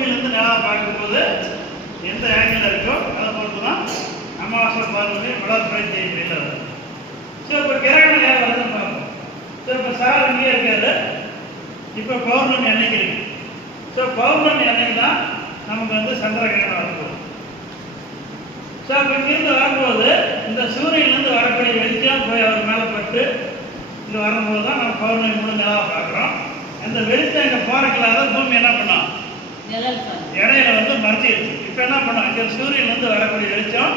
பூமியிலேருந்து நிலா பார்க்கும்போது எந்த ஆங்கிள் இருக்கோ அதை பொறுத்து தான் அமாவாசை பௌர்ணமி வளர்ப்புறை செய்ய வரும் ஸோ இப்போ கிரகணம் நேரம் வருதுன்னு பார்ப்போம். ஸோ இப்போ சார் இங்கேயே இருக்காது இப்போ பௌர்ணமி அன்னைக்கு இருக்கு. ஸோ பௌர்ணமி அன்னைக்கு தான் நமக்கு வந்து சந்திர கிரகணம் வரப்போகுது ஸோ அப்போ இங்கிருந்து வரும்போது இந்த சூரியன்லேருந்து வரக்கூடிய வெளிச்சம் போய் அவர் மேலே பட்டு இங்கே வரும்போது தான் நம்ம பௌர்ணமி முழு நிலாவை பார்க்குறோம். அந்த வெளிச்சம் இங்கே போறக்கலாத பூமி என்ன பண்ணோம்? இடையில வந்து மறைச்சிருச்சு இப்போ என்ன பண்ணோம்? இங்கே சூரியன்லேருந்து வரக்கூடிய வெளிச்சம்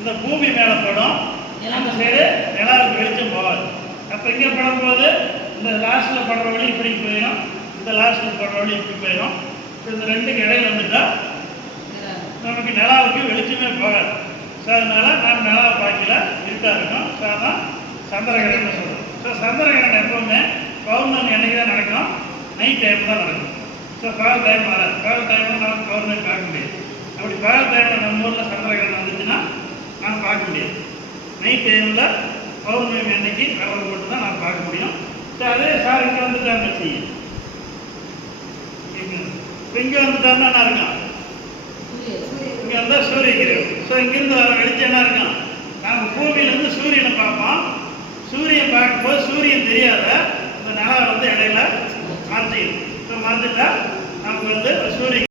இந்த பூமி மேலே படும். அந்த சைடு நிலாவுக்கு வெளிச்சம் போகாது. அப்போ இங்கே படும்போது இந்த லாஸ்ட்டில் படுற வழி இப்படி போயிடும். இந்த லாஸ்ட்டில் படுற வழி இப்படி போயிடும். இந்த ரெண்டுக்கு இடையில வந்துட்டா நமக்கு நிலாவுக்கு வெளிச்சமே போகாது. ஸோ அதனால நாம் நிலாவை பார்க்கல இருட்டா இருக்கும் ஸோ அதான் சந்திரகிரகணம் சொல்கிறோம் ஸோ சந்திரகிரகணம் எப்பவுமே பௌர்ணமி அன்னைக்கு தான் நடக்கும். நைட் டைம் தான் நடக்கும். ஸோ பகல் டைம் வராது பகல் டைமில் நம்ம பௌர்ணமி பார்க்க முடியாது. அப்படி பகல் டைமில் நம்ம ஊரில் சந்திரகிரகணம் வந்துச்சுன்னா நாம் பார்க்க முடியாது. நைட் டைமில் பௌர்ணமி அன்னைக்கு கடவுள் மட்டும் தான் நாம் பார்க்க முடியும். ஸோ அதே சார் இங்கே வந்துட்டாங்க வச்சுங்க இப்போ இங்கே வந்துட்டாருன்னா என்ன இருக்கான் இங்கே வந்தால் சூரிய கிரகம். ஸோ இங்கேருந்து வர வெளிச்சம் என்ன இருக்கான் நாங்கள் பூமியிலேருந்து சூரியனை பார்ப்போம். சூரியன் பார்க்கும்போது சூரியன் தெரியாத இந்த நிலா வந்து இடையில மறைச்சிக்கும் ஸோ மறைச்சிட்டா வந்து சூரிய